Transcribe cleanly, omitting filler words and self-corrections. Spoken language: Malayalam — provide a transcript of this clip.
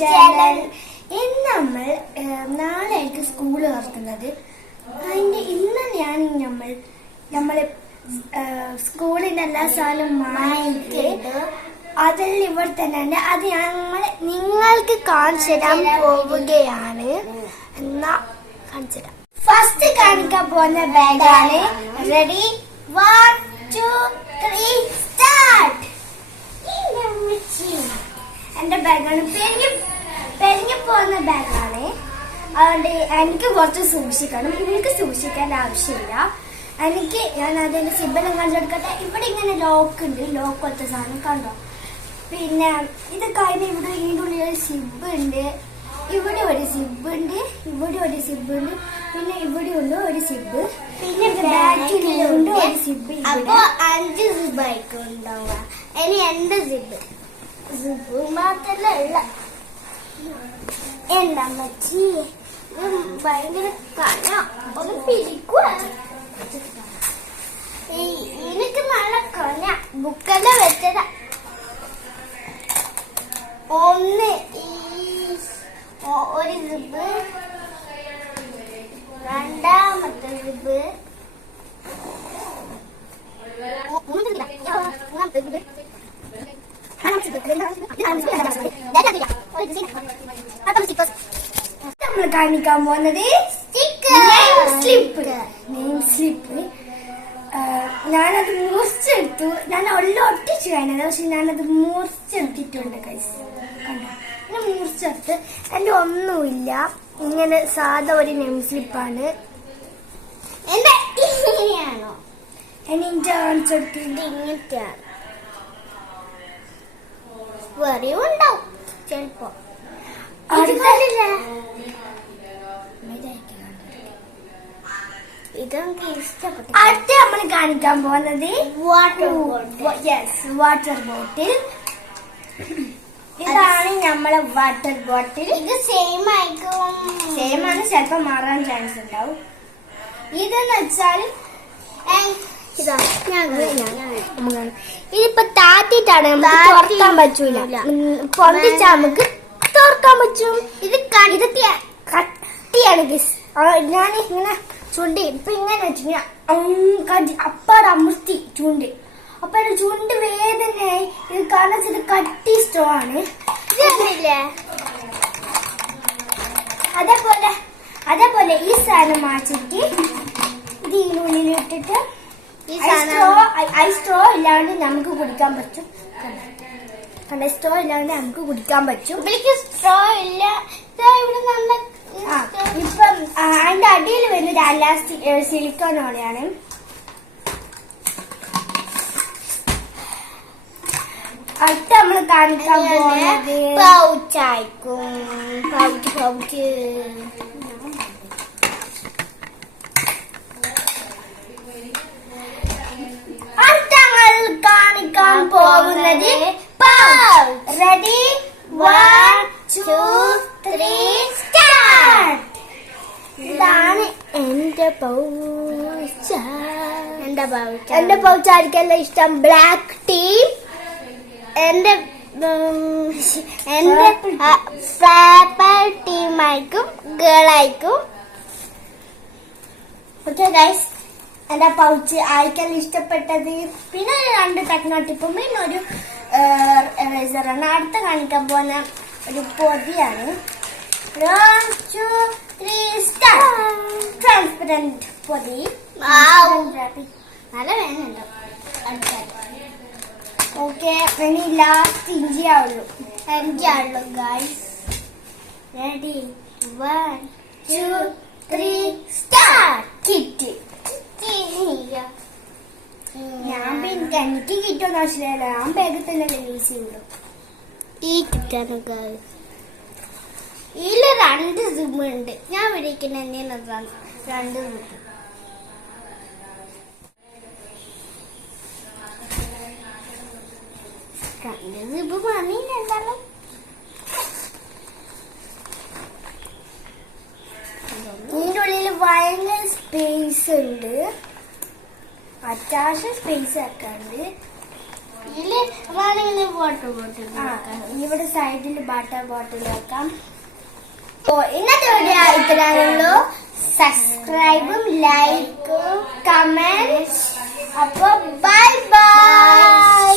ചാനൽ. ഇന്ന് നമ്മൾ നാളെയായിരിക്കും സ്കൂൾ തുറക്കുന്നത്. അതിന്റെ ഇന്നലെയാണ് നമ്മള് സ്കൂളിന്റെ എല്ലാ സാധനവും വാങ്ങിയിട്ട് അതെല്ലാം ഇവിടെ തന്നെ ഉണ്ട്. അത് ഞങ്ങൾ നിങ്ങൾക്ക് കാണിച്ചു തരാൻ പോവുകയാണ്. എന്നാ കാണിച്ചു തരാം. ഫസ്റ്റ് കാണിക്കാൻ പോകുന്ന ബാഗാണ്. Ready, 1, 2, 3 start. എന്റെ ബാഗാണ്, പെരിഞ്ഞു പോകുന്ന ബാഗാണ്. അതുകൊണ്ട് എനിക്ക് കുറച്ച് സൂക്ഷിക്കണം. നിങ്ങൾക്ക് സൂക്ഷിക്കേണ്ട ആവശ്യമില്ല. ഞാൻ അതിന്റെ സിബെല്ലാം കാണിച്ചെടുക്കട്ടെ. ഇവിടെ ഇങ്ങനെ ലോക്ക് ഉണ്ട്, ലോക്ക് പോലത്തെ സാധനം കണ്ടോ. പിന്നെ ഇത് കഴിഞ്ഞ് ഇവിടെ ഇതിൻ്റെ ഉള്ളിൽ ഒരു സിബ് ഉണ്ട്. ഇവിടെ ഒരു സിബ് ഉണ്ട്, ഇവിടെ ഒരു സിബ് ഉണ്ട്, പിന്നെ ഇവിടെ ഉണ്ട് ഒരു സിബ്, പിന്നെ ബാക്കിലുണ്ട് ഒരു സിബ്. അപ്പൊ 5 സിബ് ആയിരിക്കും ഉണ്ടാവുക. ഇനി 2 സിബ് മാത്രല്ല ഉള്ള. എന്താ മച്ചി ഭയങ്കര കന ഒന്ന് പിടിക്കുക. എനിക്ക് നല്ല കന ബുക്കെല്ലാം വെച്ചതാ. ഒന്ന് ഒരു സിബ്, രണ്ടാമത്തെ സിബ്, നമ്മൾ കാണിക്കാൻ പോകുന്നത് നെയിം സ്ലിപ്പ്. ഞാനത് മുറിച്ചെടുത്തു. ഞാൻ ഒട്ടിച്ചു കഴിഞ്ഞത്, പക്ഷെ ഞാനത് മുറിച്ചെടുത്തിട്ടുണ്ട്. കൈസ് കണ്ടോ, ഞാൻ മുറിച്ചെടുത്ത്. എന്റെ ഒന്നുമില്ല, ഇങ്ങനെ സാധാ ഒരു നെയിം സ്ലിപ്പാണ്. എന്താ ഇങ്ങനെയാണോ? എനിക്ക് കാണിച്ചെടുത്തിട്ട് ഇങ്ങനത്തെയാണ്. വേറെയും ഉണ്ടാവും ചിലപ്പോ. ഇതെനിക്ക് ഇഷ്ടപ്പെട്ടു. അടുത്ത നമ്മൾ കാണിക്കാൻ പോകുന്നത് വാട്ടർ ബോട്ടിൽ. ഇതാണ് നമ്മളെ വാട്ടർ ബോട്ടിൽ. ഇത് സെയിം ആണ്, ചിലപ്പോ മാറാൻ ചാൻസ് ഉണ്ടാവും. ഇതെന്ന് വെച്ചാൽ ഇതിപ്പോ താത്തിട്ടാണ് നമുക്ക് തുറക്കാൻ പറ്റൂല. പൊന്തിച്ചാ നമുക്ക് തുറക്കാൻ പറ്റും. ഇത് കട്ടിയാണ് ഗിസ്. ഞാൻ ഇങ്ങനെ ചുണ്ടി ഇപ്പൊ ഇങ്ങനെ വെച്ചു അപ്പാട് അമർത്തി ചൂണ്ട്. അപ്പൊ ചുണ്ട് വേദനയായി. ഇത് കാരണം ഇത് കട്ടി സ്ട്രോ ആണ്. അതേപോലെ ഈ സാധനം മാറ്റിട്ട് ഇത് ഇതിനുള്ളിൽ ഇട്ടിട്ട് സ്ട്രോ ഇല്ലാണ്ട് നമുക്ക് കുടിക്കാൻ പറ്റും. സ്ട്രോ ഇല്ലാണ്ട് നമുക്ക് കുടിക്കാൻ പറ്റും. സ്ട്രോ ഇല്ല. ഇപ്പം അതിന്റെ അടിയിൽ വരുന്നത് അലാസ്റ്റിക് സിലിക്കോണോടെയാണ്. അടുത്ത നമ്മൾ കാണിക്കാൻ പോകുന്നത് പൗച്ചായിരിക്കും. പൗച്ച് കാണിക്കാൻ പോകുന്നത് റെഡി, 1, 2, 3 സ്റ്റാർട്ട്. ഇതാണ് എന്റെ പൗച്ച്. എന്റെ പൗച്ചായിരിക്കല്ല ഇഷ്ടം. Black tea. എന്റെ പേപ്പർ ടീമായിരിക്കും, ഗേളായിരിക്കും. ഓക്കെ ഗൈസ്, എന്റെ പൗച്ച് ആയിരിക്കല്ല ഇഷ്ടപ്പെട്ടത്. പിന്നെ 2 ടെക്നോ ടിപ്പും പിന്നെ ഒരു എറേസറാണ്. അടുത്ത കാണിക്കാൻ പോകുന്ന ഒരു പൊതിയാണ്. 1, 2, 3 സ്റ്റാർട്ട്. ട്രാൻസ്പെറന്റ് പൊതി. നല്ല വേനുണ്ടോ? ഓക്കെ, ഇനി ലാസ്റ്റ് ഇഞ്ചിയാവുള്ളൂ. ഇഞ്ചിയാവുള്ളൂ ഗൈസ്. Ready, 1, 2, 3 start. കിറ്റ്. എനിക്ക് കിട്ടുമെന്ന് ആവശ്യമില്ല. ഞാൻ ബാഗിൽ തന്നെ യൂസ് ചെയ്യുള്ളൂ. ഈ കിറ്റാണ് ഗൈസ്. ഇതില് 2 സിബ് ഉണ്ട്. ഞാൻ വിളിക്കുന്ന എന്തെങ്കിലും 2 സിബ്. സിബ് പറഞ്ഞില്ല എന്തായാലും. ഇതിന്റെ ഉള്ളിൽ ഭയങ്കര സ്പേസ് ഉണ്ട്. അത്യാവശ്യം സ്പേസ് ആക്കാണ്ട്. വാട്ടർ ബോട്ടിൽ ഇവിടെ സൈഡിൽ വാട്ടർ ബോട്ടിൽ വെക്കാം. ഇന്നത്തെ വീഡിയോ ഇത്രയുള്ളൂ. സബ്സ്ക്രൈബും ലൈക്കും കമന്റ്. അപ്പൊ ബൈ ബൈ.